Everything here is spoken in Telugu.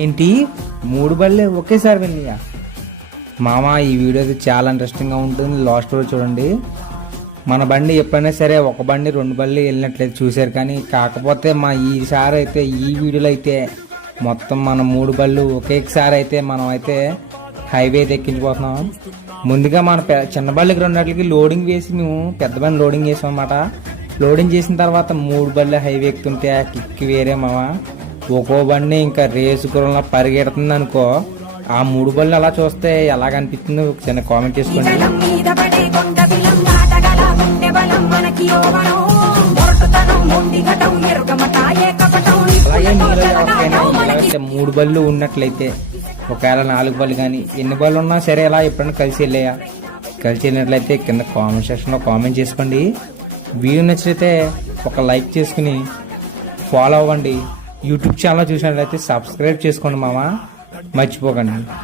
ఏంటి? మూడు బళ్ళే ఒకేసారి వెళ్ళియా మామ ఈ వీడియో అయితే చాలా ఇంట్రెస్టింగ్గా ఉంటుంది. లాస్ట్ వరకు చూడండి. మన బండి ఎప్పుడైనా సరే ఒక బండి రెండు బళ్ళు వెళ్ళినట్లయితే చూశారు కానీ కాకపోతే మా ఈసారి అయితే ఈ వీడియోలో అయితే మొత్తం మన మూడు బళ్ళు ఒకేసారి అయితే మనం అయితే హైవే ఎక్కించిపోతున్నాం. ముందుగా మన చిన్న బళ్ళకి రెండింటికి లోడింగ్ వేసి మేము పెద్ద బండి లోడింగ్ చేసాం అనమాట లోడింగ్ చేసిన తర్వాత మూడు బళ్ళు హైవే ఎక్కుతుంటే ఆ కిక్ వేరే మామ. ఒక్కో బండి ఇంకా రేసు గురంలా పరిగెడుతుంది అనుకో ఆ మూడు బళ్ళు అలా చూస్తే ఎలా కనిపిస్తుందో ఒక చిన్న కామెంట్ చేసుకోండి. అలాగే మీలో ఎవరికైనా మూడు బళ్ళు ఉన్నట్లయితే ఒకవేళ నాలుగు బళ్ళు కానీ ఎన్ని బళ్ళు ఉన్నా సరే ఇలా ఎప్పుడైనా కలిసి వెళ్ళాయా? కలిసి వెళ్ళినట్లయితే కింద కామెంట్ సెక్షన్లో కామెంట్ చేసుకోండి. వీడియో నచ్చితే ఒక లైక్ చేసుకుని ఫాలో అవ్వండి. యూట్యూబ్ ఛానల్ చూసినట్లయితే సబ్స్క్రైబ్ చేసుకోండి మామ. మర్చిపోకండి.